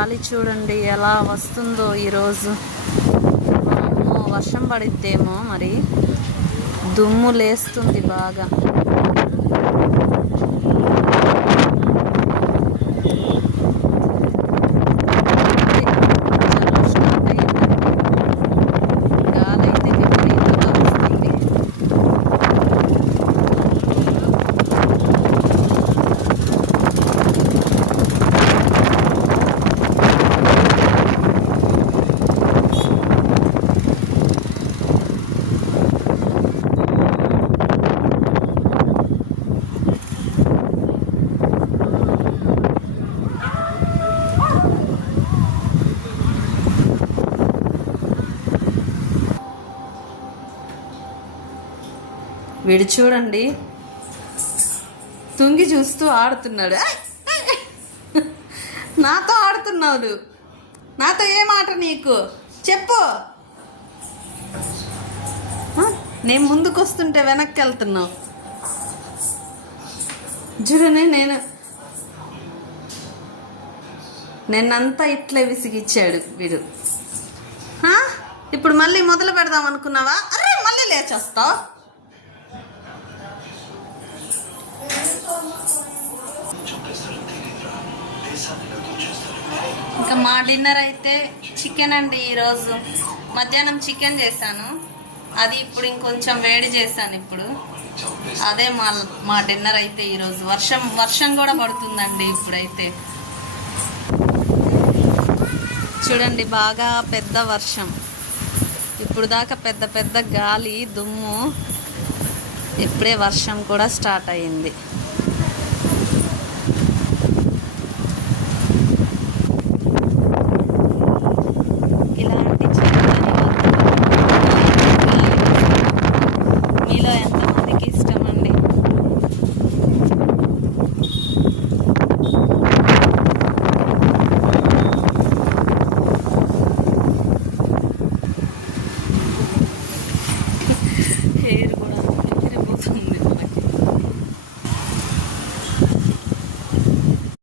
గాలి చూడండి ఎలా వస్తుందో ఈరోజు. వర్షం పడిద్దేమో మరి, దుమ్ము లేస్తుంది బాగా. వీడు చూడండి తుంగి చూస్తూ ఆడుతున్నాడు. నాతో ఆడుతున్నావు, నాతో ఏ మాట నీకు చెప్పు. నేను ముందుకు వస్తుంటే వెనక్కి వెళ్తున్నావు. చూడనే నేనంతా ఇట్లే విసిగిచ్చాడు వీడు. ఇప్పుడు మళ్ళీ మొదలు పెడదాం అనుకున్నావా? అరే మళ్ళీ లేచేస్తావు. ఇంకా మా డిన్నర్ అయితే చికెన్ అండి. ఈరోజు మధ్యాహ్నం చికెన్ చేశాను, అది ఇప్పుడు ఇంకొంచెం వేడి చేశాను. ఇప్పుడు అదే మా డిన్నర్ అయితే ఈరోజు. వర్షం కూడా పడుతుందండి ఇప్పుడైతే. చూడండి బాగా పెద్ద వర్షం. ఇప్పుడు దాకా పెద్ద గాలి దుమ్ము, ఇప్పుడే వర్షం కూడా స్టార్ట్ అయ్యింది.